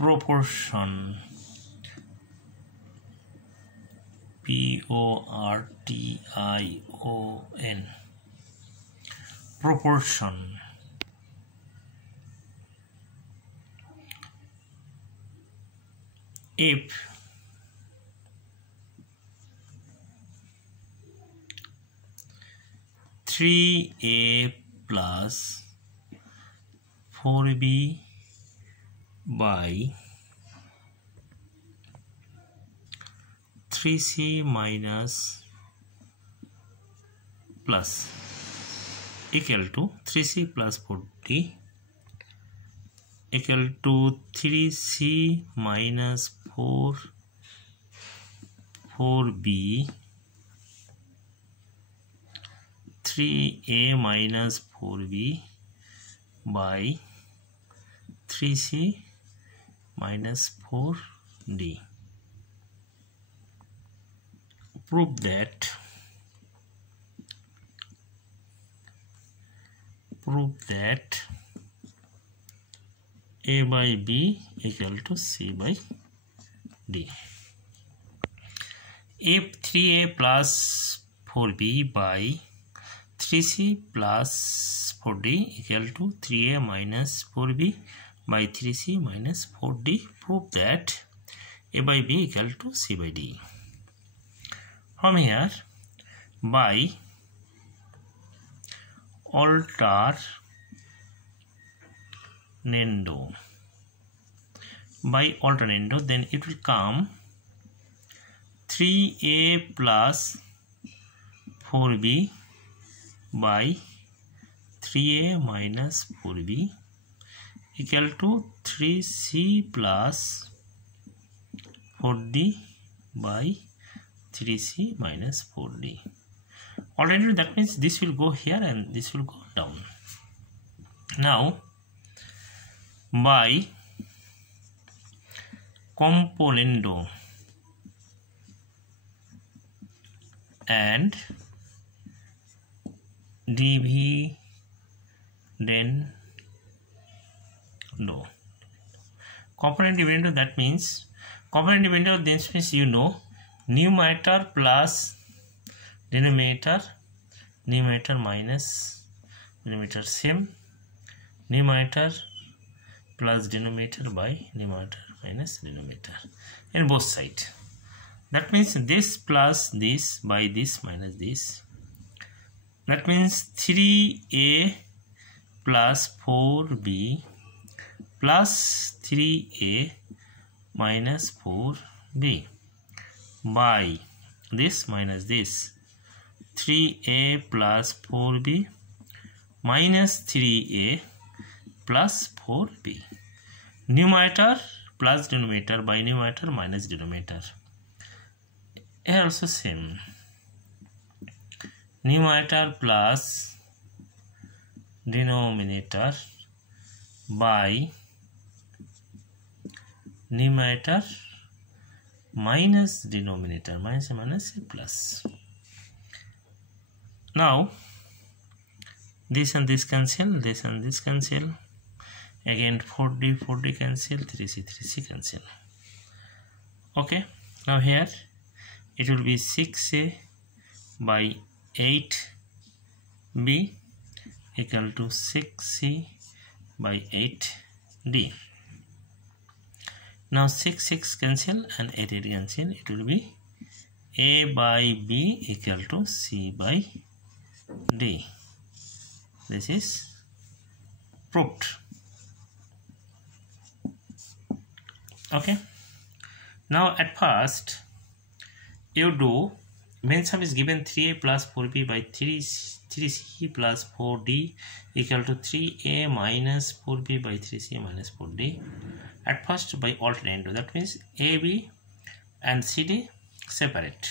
proportion, P-O-R-T-I-O-N, proportion. If three A plus 4B by 3C minus plus equal to 3C plus 4D equal to 3C minus 4B 3A minus 4B by 3C minus 4D. Prove that A by B equal to C by D. If 3A plus 4B by 3C plus 4D equal to 3A minus 4B by 3C minus 4D, prove that A by B equal to C by D. From here, by alternando, then it will come 3A plus 4B by 3A minus 4B equal to 3C plus 4D by 3C minus 4D. Already that means this will go here and this will go down. Now by componendo and dividendo. Component dividendo, that means component dividendo, this means you know numerator plus denominator, numerator minus denominator same, numerator plus denominator by numerator minus denominator in both sides. That means this plus this by this minus this. That means 3A plus 4B plus 3A minus 4B by this minus this, 3A plus 4B minus 3A plus 4B. Numerator plus denominator by numerator minus denominator. Here also same. Numerator plus denominator by numerator minus denominator, minus plus. Now this and this cancel, this and this cancel. Again 4D cancel, 3C cancel. Okay, now here it will be 6A by 8B equal to 6C by 8D. Now 6 cancel and 8 cancel. It will be A by B equal to C by D. This is proved. Okay. Now at first you do, when sum is given 3A plus 4B by 3C plus 4D equal to 3A minus 4B by 3C minus 4D. At first by alternando, that means AB and CD separate.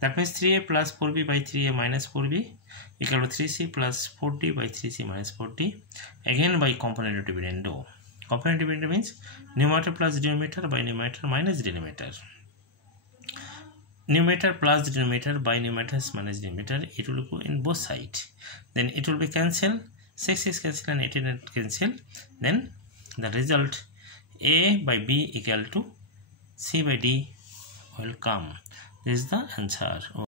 That means 3A plus 4B by 3A minus 4B equal to 3C plus 4D by 3C minus 4D. Again by component dividendo. Component dividendo means numerator plus denominator by numerator minus denominator. Numerator plus denominator by numerator minus denominator. It will go in both sides. Then it will be cancel. 6 cancel and 18 cancel. Then the result A by B equal to C by D will come. This is the answer.